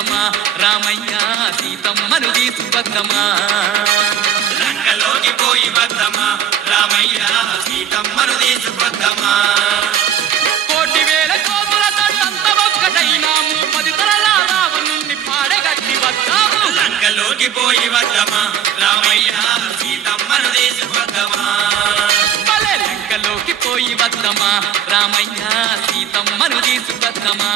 వద్దమా రామయ్య సీతమ్మను తీసుకొద్దమా లంకలోకి పోయి వద్దమా రామయ్య సీతమ్మను తీసుకొద్దమా కోటి వేల కోతుల తంత ఒక్కటైనాము 10 తలల రావణుణ్ణి పాడగట్టి వద్దాము లంకలోకి పోయి వద్దమా రామయ్య సీతమ్మను తీసుకొద్దమా లంకలోకి పోయి వద్దమా రామయ్య సీతమ్మను తీసుకొద్దమా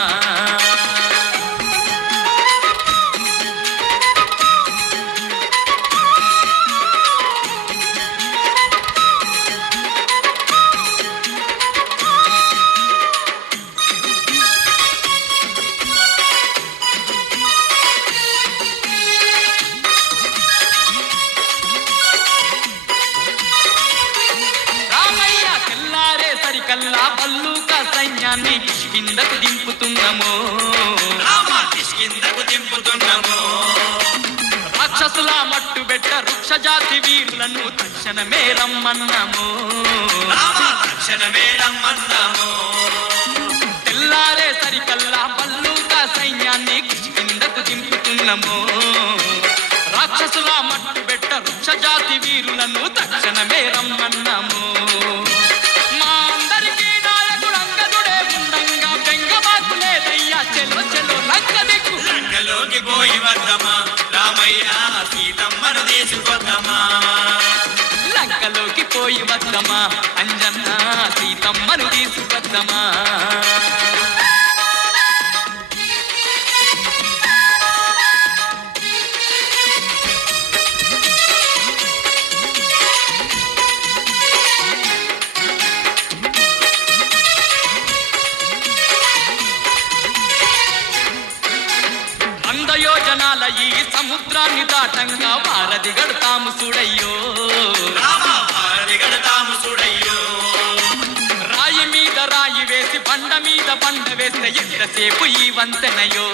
కల్లా పల్లుక సైన్యాన్ని కిష్కిందకు దింపుతున్నాము రాక్షసుల మట్టుబెట్ట వృక్షజాతి వీరులను తక్షణమే రమ్మన్నాము తెల్లారే సరికల్లా పల్లుక సైన్యాన్ని కిష్కిందకు దింపుతున్నాము రాక్షసుల మట్టుబెట్ట వృక్షజాతి వీరులను తక్షణమే రమ్మన్నాము లంకలోకి పోయి వద్దమా రామయ్య సీతమ్మను తీసుకొద్దమా లంకలోకి పోయి వద్దమా అంజన్న సీతమ్మను తీసుకొద్దమా యోజనాల ఈ సముద్రాన్ని దాటంగా వారధి గడతాము చూడయ్యో రాయి మీద రాయి వేసి బండ మీద బండ వేస్తే ఎంతసేపు ఈ వంతెనయో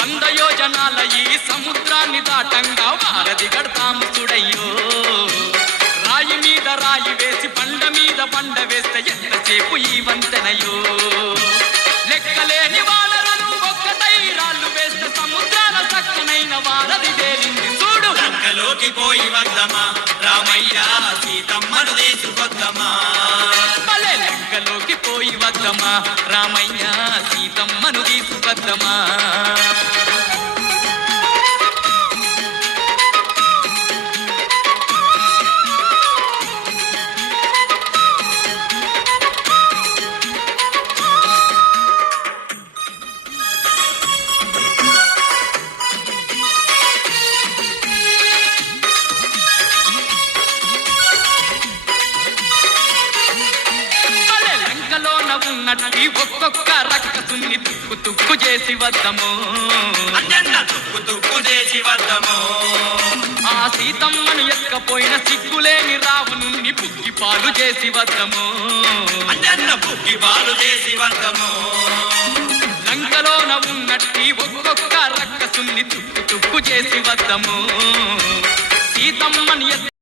100 యోజనాల ఈ సముద్రాన్ని దాటంగా వారధి గడతాము చూడయ్యో రాయి మీద రాయి వేసి బండ మీద బండ వేస్తే ఎంతసేపు ఈ వంతెనయో లెక్కలేని వానరులు ఒక్కటై రాళ్ళు వేస్తే సముద్రాల చక్కనైన వారధి తేలింది చూడు లంకలోకి పోయి వద్దమా రామయ్య సీతమ్మను తీసుకొద్దమా లంకలోకి పోయి వద్దమా రామయ్య సీతమ్మను తీసుకొద్దమా ఉన్నట్టి ఒక్కొక్క రక్కసుని తుక్కు చేసి వద్దము ఆ సీతమ్మను ఎక్కపోయిన సిగ్గులేని రావణుణ్ణి పుక్కి పాలు చేసి వద్దము లంకలోన ఉన్నట్టి ఒక్కొక్క రక్కసుని తుక్కు చేసి వద్దము సీతమ్మను